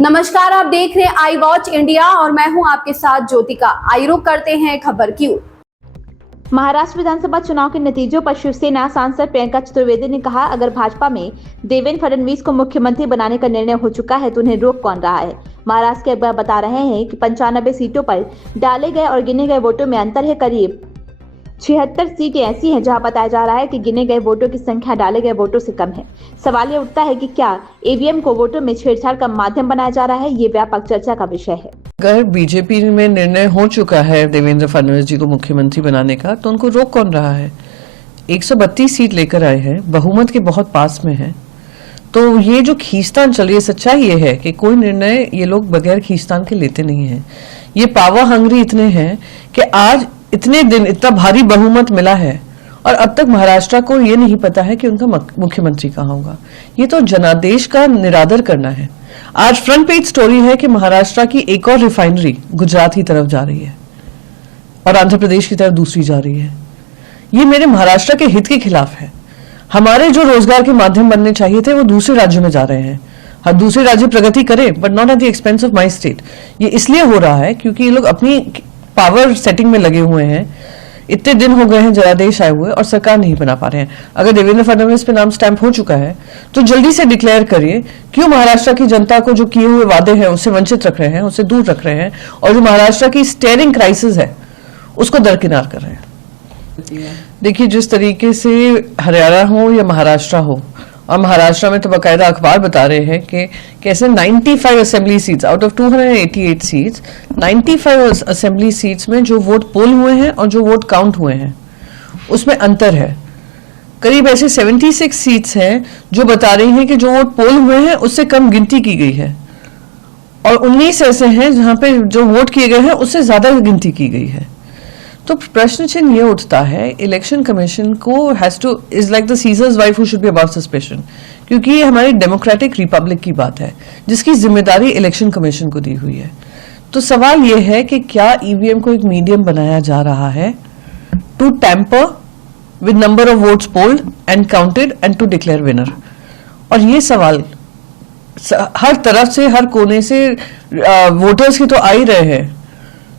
नमस्कार, आप देख रहे हैं आई वॉच इंडिया और मैं हूं आपके साथ ज्योतिका। आइए रुक करते हैं खबर की ओर। महाराष्ट्र विधानसभा चुनाव के नतीजों पर शिवसेना सांसद प्रियंका चतुर्वेदी ने कहा, अगर भाजपा में देवेंद्र फडणवीस को मुख्यमंत्री बनाने का निर्णय हो चुका है तो उन्हें रोक कौन रहा है। महाराष्ट्र के अखबार बता रहे हैं कि 95 सीटों पर डाले गए और गिने गए वोटों में अंतर है। करीब 76 सीटें ऐसी हैं जहां बताया जा रहा है कि गिने गए वोटों की संख्या डाले गए वोटों से कम है। सवाल ये उठता है कि क्या ईवीएम को वोटों में छेड़छाड़ का माध्यम बनाया जा रहा है। ये व्यापक चर्चा का विषय है। अगर बीजेपी में निर्णय हो चुका है देवेंद्र फडणवीस जी को मुख्यमंत्री बनाने का, तो उनको रोक कौन रहा है। 132 सीट लेकर आए हैं, बहुमत के बहुत पास में है। तो ये जो खींचतान चल रही है, सच्चाई ये है कि कोई निर्णय ये लोग बगैर खींचतान के लेते नहीं है। ये पावर हंग्री इतने हैं कि आज इतने दिन इतना भारी बहुमत मिला है और अब तक महाराष्ट्र को ये नहीं पता है कि उनका मुख्यमंत्री कहाँ होगा। ये तो जनादेश का निरादर करना है। आज फ्रंट पेज स्टोरी है कि महाराष्ट्र की एक और रिफाइनरी गुजरात की तरफ जा रही है और आंध्र प्रदेश की तरफ दूसरी जा रही है। ये मेरे महाराष्ट्र के हित के खिलाफ है। हमारे जो रोजगार के माध्यम बनने चाहिए थे वो दूसरे राज्यों में जा रहे हैं। हर दूसरे राज्य प्रगति करे but not at the expense of my state. ये इसलिए हो रहा है क्योंकि ये लोग अपनी पावर सेटिंग में लगे हुए हैं। इतने दिन हो गए हैं जनादेश आए हुए और सरकार नहीं बना पा रहे हैं। अगर देवेंद्र फडणवीस पे नाम स्टैंप हो चुका है तो जल्दी से डिक्लेयर करिए। क्यों महाराष्ट्र की जनता को जो किए हुए वादे हैं उससे वंचित रख रहे हैं, उससे दूर रख रहे हैं और जो महाराष्ट्र की स्टेयरिंग क्राइसिस है उसको दरकिनार कर रहे हैं। देखिए, जिस तरीके से हरियाणा हो या महाराष्ट्र हो, और महाराष्ट्र में तो बाकायदा अखबार बता रहे हैं कि कैसे 95 assembly seats out of 288 seats 95 assembly seats में जो वोट पोल हुए हैं और जो वोट काउंट हुए हैं उसमें अंतर है। करीब ऐसे 76 सीट्स हैं जो बता रही हैं कि जो वोट पोल हुए हैं उससे कम गिनती की गई है और 19 ऐसे हैं जहां पे जो वोट किए गए हैं उससे ज्यादा गिनती की गई है। तो प्रश्न चिन्ह ये उठता है, इलेक्शन कमीशन को has two is like the seizures wife who should be about suspicion, क्योंकि ये हमारी डेमोक्रेटिक रिपब्लिक की बात है जिसकी जिम्मेदारी इलेक्शन कमीशन को दी हुई है। तो सवाल ये है कि क्या ईवीएम को एक मीडियम बनाया जा रहा है to tamper with number of votes polled and counted and to declare winner. और ये सवाल हर तरफ से, हर कोने से वोटर्स के तो आ ही रहे हैं,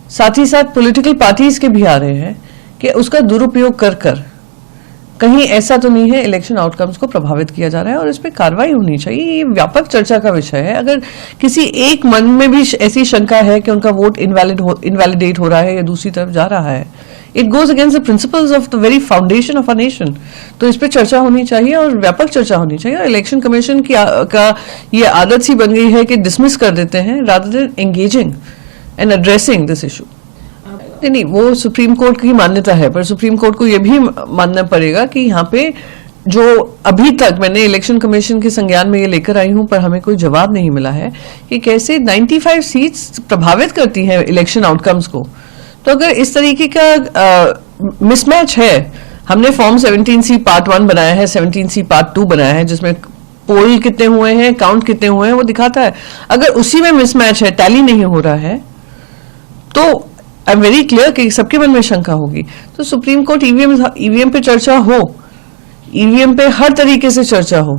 साथ ही साथ पॉलिटिकल पार्टीज के भी आ रहे हैं कि उसका दुरुपयोग कर कहीं ऐसा तो नहीं है इलेक्शन आउटकम्स को प्रभावित किया जा रहा है और इस पर कार्रवाई होनी चाहिए। ये व्यापक चर्चा का विषय है। अगर किसी एक मन में भी ऐसी शंका है कि उनका वोट इनवैलिडेट हो रहा है या दूसरी तरफ जा रहा है, it goes against the principles of the very foundation of a nation. तो इस पर चर्चा होनी चाहिए और व्यापक चर्चा होनी चाहिए। और इलेक्शन कमीशन का ये आदत सी बन गई है कि डिसमिस कर देते हैं rather than engaging and addressing this issue. नहीं, वो सुप्रीम कोर्ट की मान्यता है, पर सुप्रीम कोर्ट को यह भी मानना पड़ेगा कि यहाँ पे जो अभी तक मैंने इलेक्शन कमीशन के संज्ञान में ये लेकर आई हूं पर हमें कोई जवाब नहीं मिला है कि कैसे 95 सीट्स प्रभावित करती हैं इलेक्शन आउटकम्स को। तो अगर इस तरीके का मिसमैच है, हमने फॉर्म 17C पार्ट 1 बनाया है, 17C पार्ट 2 बनाया है जिसमें पोल कितने हुए हैं, काउंट कितने हुए हैं वो दिखाता है। अगर उसी में मिसमैच है, टैली नहीं हो रहा है, तो आई एम वेरी क्लियर कि सबके मन में शंका होगी। तो सुप्रीम कोर्ट ईवीएम पे चर्चा हो, ईवीएम पे हर तरीके से चर्चा हो,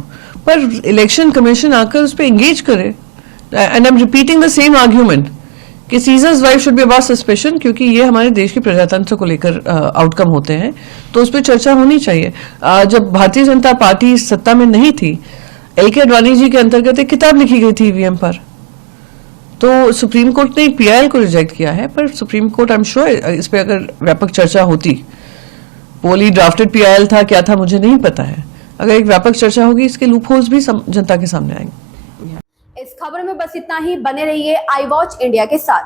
पर इलेक्शन कमीशन आकर उस पर एंगेज करे। And I am repeating the same argument कि Caesar's wife should be about suspicion, क्योंकि ये हमारे देश के प्रजातंत्र को लेकर आउटकम होते हैं, तो उस पर चर्चा होनी चाहिए। जब भारतीय जनता पार्टी सत्ता में नहीं थी, एल.के. अडवाणी जी के अंतर्गत एक किताब लिखी गई थी ईवीएम पर, तो सुप्रीम कोर्ट ने पीआईएल को रिजेक्ट किया है। पर supreme court I am sure इस पे अगर व्यापक चर्चा होती, पोली ड्राफ्टेड पीआईएल था क्या था मुझे नहीं पता है, अगर एक व्यापक चर्चा होगी इसके लूपहोल्स भी जनता के सामने आएंगे। इस खबर में बस इतना ही। बने रहिए आई वॉच इंडिया के साथ।